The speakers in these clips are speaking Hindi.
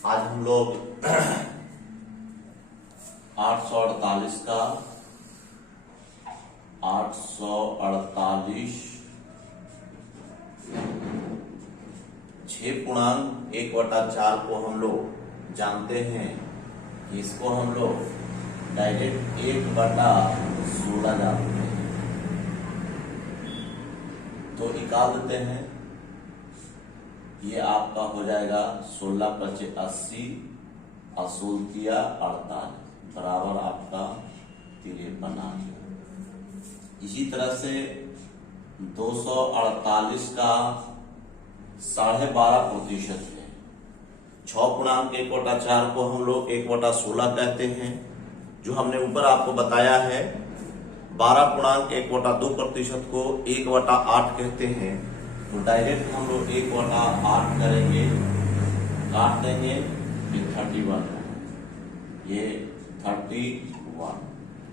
आज हम लोग 848 का 848 6.1/4 को हम लोग जानते हैं कि इसको हम लोग डायरेक्ट 1/16 जानते हैं, तो निकाल देते हैं। ये आपका हो जाएगा 16×5 = 80 और 16×48 बराबर आपका 53। इसी तरह से 248 का 12.5% है। 6.1/4 को हम लोग 1/16 कहते हैं, जो हमने ऊपर आपको बताया है। 12.1/2% को 1/8 कहते हैं। तो डायरेक्ट हम लोग 1/8 करेंगे, काट देंगे, फिर 31, ये 31।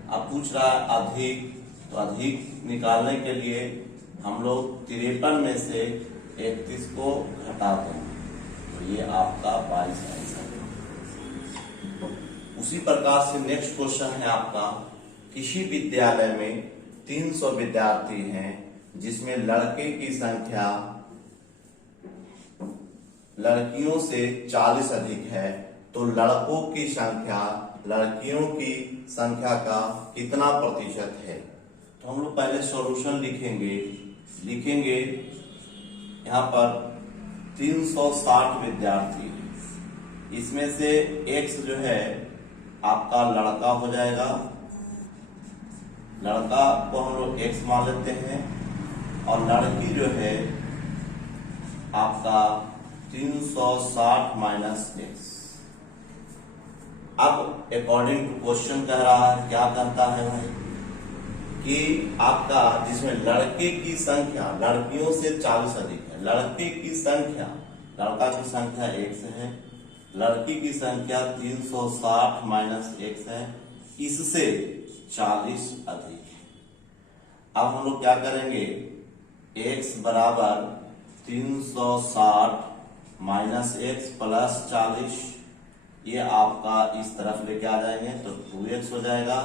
अब पूछ रहा है अधिक, तो अधिक निकालने के लिए हम लोग 53 में से 31 को घटा देंगे, तो ये आपका 22 आंसर है। उसी प्रकार से नेक्स्ट क्वेश्चन है आपका, किसी विद्यालय में 300 विद्यार्थी हैं, जिसमें लड़के की संख्या लड़कियों से 40 अधिक है, तो लड़कों की संख्या लड़कियों की संख्या का कितना प्रतिशत है। तो हम लोग पहले सॉल्यूशन लिखेंगे यहाँ पर 360 विद्यार्थी, इसमें से x जो है आपका लड़का हो जाएगा, लड़का को हम लोग x मान लेते हैं, और लड़की जो है आपका 360 - x। अब अकॉर्डिंग टू क्वेश्चन कह रहा है, क्या कहता है भाई, कि आपका जिसमें लड़के की संख्या लड़कियों से 40 अधिक है, लड़के की संख्या, लड़का की संख्या x है, लड़की की संख्या 360 - x है, इससे 40 अधिक है। अब हम लोग क्या करेंगे, x बराबर 360 - x प्लस 40, ये आपका इस तरफ लेके आ जाएंगे तो 2x हो जाएगा,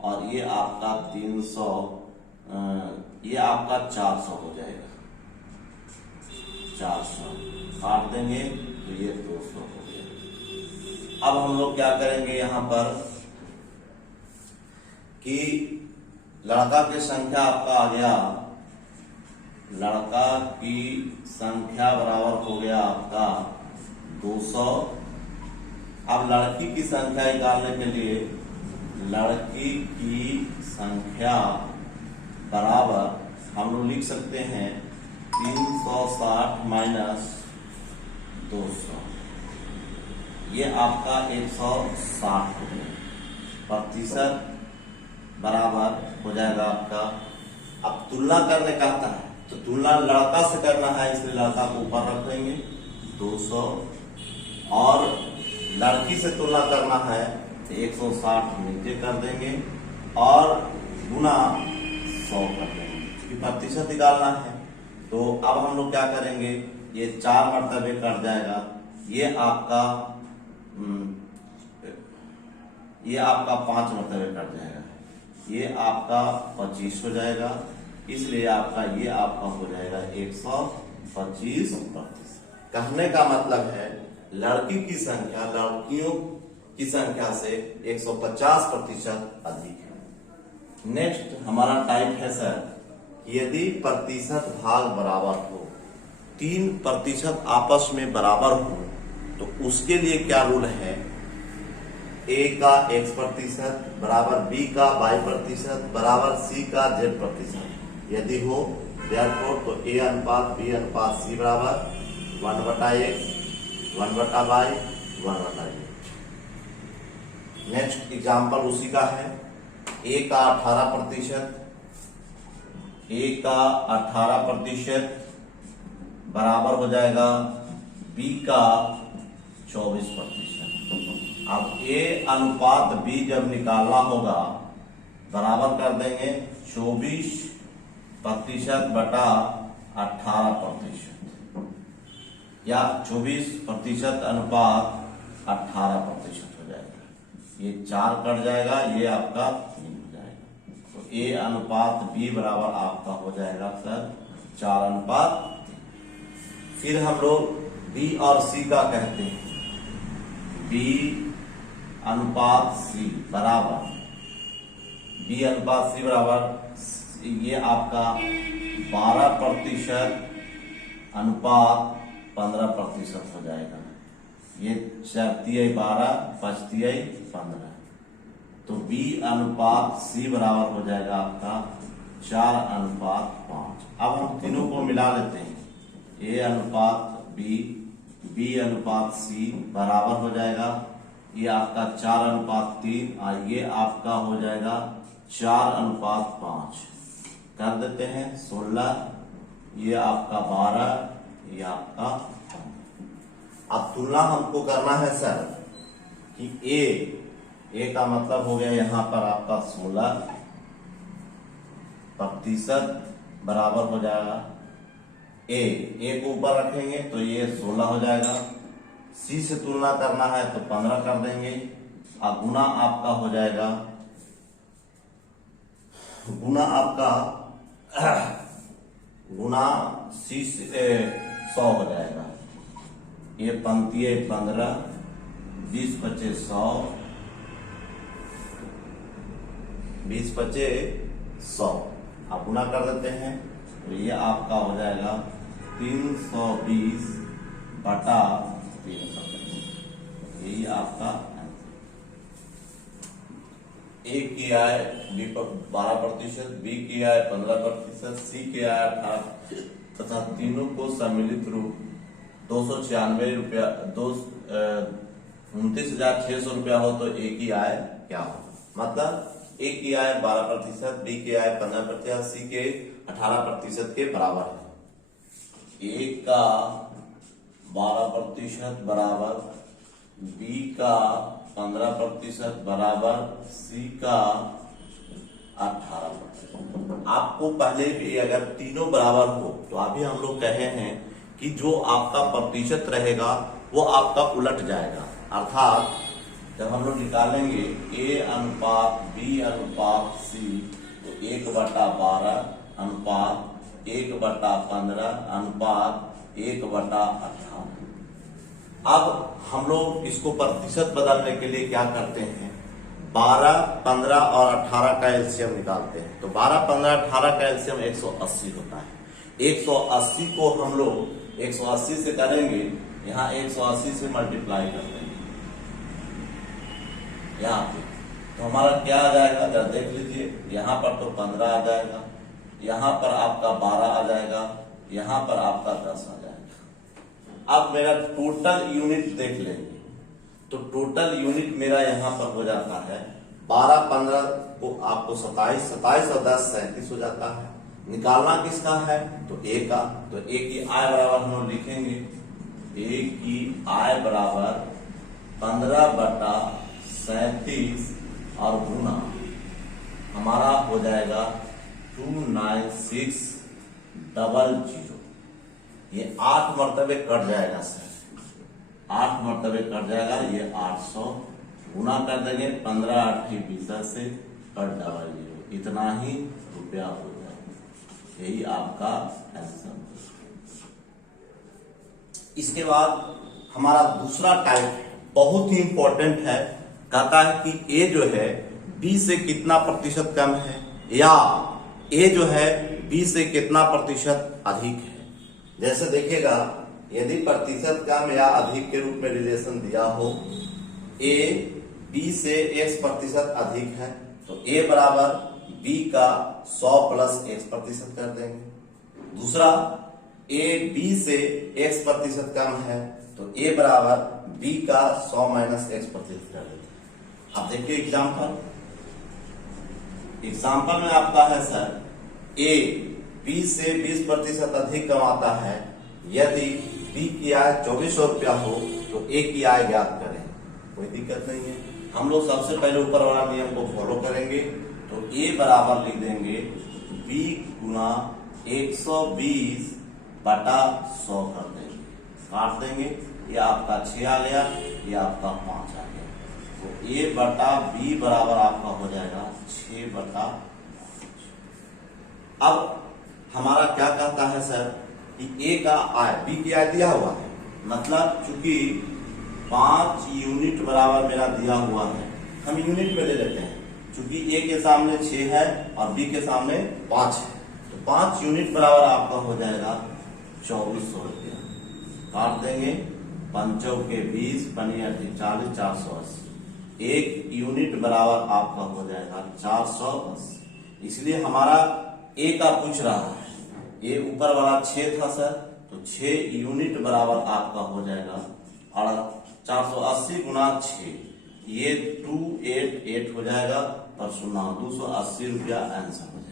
और ये आपका 300, ये आपका 400 हो जाएगा, 400 काट देंगे तो ये 200 हो गया। अब हम लोग क्या करेंगे यहाँ पर कि लड़का की संख्या आपका आ गया, लड़का की संख्या बराबर हो गया आपका 200। अब लड़की की संख्या निकालने के लिए लड़की की संख्या बराबर हम लोग लिख सकते हैं 360 - 200, ये आपका 160 हो गया। प्रतिशत बराबर हो जाएगा आपका, अब तुलना करने का आता है तो तुलना लड़का से करना है, इसलिए लड़का को ऊपर रख देंगे 200, और लड़की से तुलना करना है तो 160 नीचे कर देंगे और गुना 100 कर देंगे, क्योंकि प्रतिशत निकालना है। तो अब हम लोग क्या करेंगे, ये 4 मरतबे कट जाएगा, ये आपका 5 मरतबे कट जाएगा, ये आपका 25 हो जाएगा, इसलिए आपका ये आपका हो जाएगा 125%। कहने का मतलब है लड़की की संख्या लड़कियों की संख्या से 150% अधिक है। नेक्स्ट हमारा टाइप है सर, यदि प्रतिशत भाग बराबर हो, 3% आपस में बराबर हो, तो उसके लिए क्या रूल है, a का x% बराबर b का y% बराबर c का z%। यदि हो therefore तो a अनुपात b अनुपात c बराबर 1/x 1/y 1/z। Next example उसी का है, a का 18% बराबर हो जाएगा b का 24%। अब a अनुपात b जब निकालना होगा, बराबर कर देंगे 24% बटा 18%, या 24% अनुपात 18% हो जाएगा। ये 4 कट जाएगा, ये आपका 3 हो जाएगा। तो A अनुपात B बराबर आपका हो जाएगा सर 4:3। फिर हम लोग B और C का कहते हैं। B अनुपात C बराबर ये आपका 12% अनुपात 15% हो जाएगा। ये 4×12 5×15, तो B अनुपात C बराबर हो जाएगा आपका 4:5। अब हम तीनों को मिला लेते हैं। A अनुपात B अनुपात C बराबर हो जाएगा, ये आपका 4:3 और ये आपका हो जाएगा 4:5। कर देते हैं 16, ये आपका 12, ये आपका 15। अब तुलना हमको करना है सर कि A का मतलब हो गया यहाँ पर आपका 16% बराबर हो जाएगा। A को ऊपर रखेंगे तो ये 16 हो जाएगा। C से तुलना करना है तो 15 कर देंगे और गुना आपका हो जाएगा, गुना C से 100 हो जाएगा। ये 15, 20 × 100, 20 × 100 आप गुना कर देते हैं तो ये आपका हो जाएगा 320/300। यही आपका A की आय B 12%, B की आय 15%, C की आय 18 तथा तीनों को सम्मिलित रूप 296 रुपया 29,600 रुपया हो तो A की आय क्या हो? मतलब A की आय 12%, B की आय 15%, C के 18% के बराबर है। A का 12% बराबर, B का 15% बराबर, C का 18%। आपको पहले भी अगर तीनों बराबर हो तो अभी हम लोग कहे हैं कि जो आपका प्रतिशत रहेगा वो आपका उलट जाएगा। अर्थात जब हम लोग निकालेंगे A अनुपात B अनुपात C तो 1/12 अनुपात 1/15 अनुपात 1/18। अब हम लोग इसको प्रतिशत बदलने के लिए क्या करते हैं, 12, 15 और 18 का एलसीएम निकालते हैं। तो 12, 15, 18 का एलसीएम 180 होता है। 180 को हम लोग 180 से करेंगे, यहाँ 180 से मल्टीप्लाई कर देंगे यहाँ पे, तो हमारा क्या आ जाएगा जरा देख लीजिए। यहाँ पर तो 15 आ जाएगा, यहाँ पर आपका 12 आ जाएगा, यहाँ पर आपका 10 आ जाएगा। अब मेरा टोटल यूनिट देख लेंगे तो टोटल यूनिट मेरा यहाँ पर हो जाता है 12, 15 को आपको 27, 27 और 10 37 हो जाता है। निकालना किसका है तो A का, तो A की आय बराबर हम लोग लिखेंगे, A की आय बराबर 15/37 और गुना हमारा हो जाएगा 29600। ये 8 मरतबे कट जाएगा सर, 8 मरतबे कट जाएगा, ये 800 गुना कर देंगे 15 8 20 से कट 00, इतना ही रुपया हो जाएगा। यही आपका आंसर। इसके बाद हमारा दूसरा टाइप बहुत ही इंपॉर्टेंट है, कहता है कि A जो है B से कितना प्रतिशत कम है या A जो है B से कितना प्रतिशत अधिक है। जैसे देखिएगा, यदि प्रतिशत कम या अधिक के रूप में रिलेशन दिया हो, A B से x% अधिक है तो A बराबर B का 100 + x% कर देंगे। दूसरा, A B से x% कम है तो A बराबर B का 100 - x% कर देते हैं। अब देखिए एग्जाम्पल में आपका है सर, A B से 20% अधिक कमाता है। यदि B की आय 2400 रुपया हो तो A की आय ज्ञात करें। कोई दिक्कत नहीं है, हम लोग सबसे पहले ऊपर वाला नियम को फॉलो करेंगे। तो A बराबर लिख देंगे B गुना 120/100 कर देंगे, काट देंगे, ये आपका 6 आ गया, ये आपका 5 आ गया। तो A बटा B बराबर आपका हो जाएगा 6 बटा 5। अब हमारा क्या कहता है सर कि A का आय, B की आय दिया हुआ है, मतलब चूंकि 5 यूनिट बराबर मेरा दिया हुआ है, हम यूनिट में ले लेते हैं। चूंकि A के सामने 6 है और B के सामने 5 है, तो 5 यूनिट बराबर आपका हो जाएगा 2400 रुपया। काट देंगे, 5 के 20, 40, 480। 1 यूनिट बराबर आपका हो जाएगा 480। इसलिए हमारा A का पूछ रहा है, A ऊपर वाला 6 था सर, तो 6 यूनिट बराबर आपका हो जाएगा 480 गुना 6, ये 288 हो जाएगा, पर 280 रुपया आंसर हो जाएगा।